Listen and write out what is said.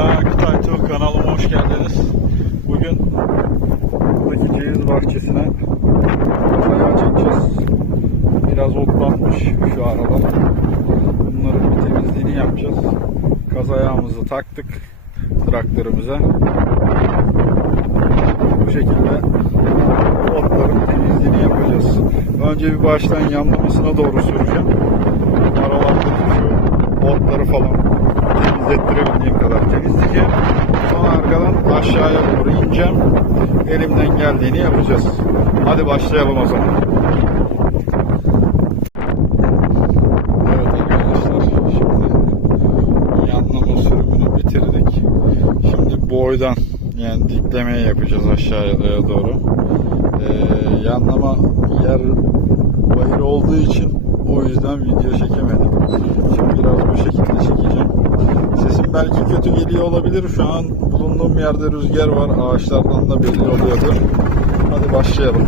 Kıtay Tuğ kanalıma hoş geldiniz. Bugün buradaki ceviz bahçesine kayağı çekeceğiz. Biraz otlanmış şu aralar. Bunların bir temizliğini yapacağız. Kaz ayağımızı taktık traktörümüze. Bu şekilde otların temizliğini yapacağız. Önce bir baştan yanlamasına doğru süreceğim. Aralardaki şu otları falan temizlettirebildiğim kadar temizleyeceğim. Sonra arkadan aşağıya doğru ineceğim. Elimden geldiğini yapacağız. Hadi başlayalım o zaman. Evet arkadaşlar, şimdi yanlama sürümünü bitirdik. Şimdi boydan, yani diklemeyi yapacağız aşağıya doğru. Yanlama yer bayır olduğu için o yüzden video çekemedim. Şimdi biraz bu şekilde çekeceğim. Sesim belki kötü geliyor olabilir. Şu an bulunduğum yerde rüzgar var. Ağaçlardan da belli oluyordur. Hadi başlayalım.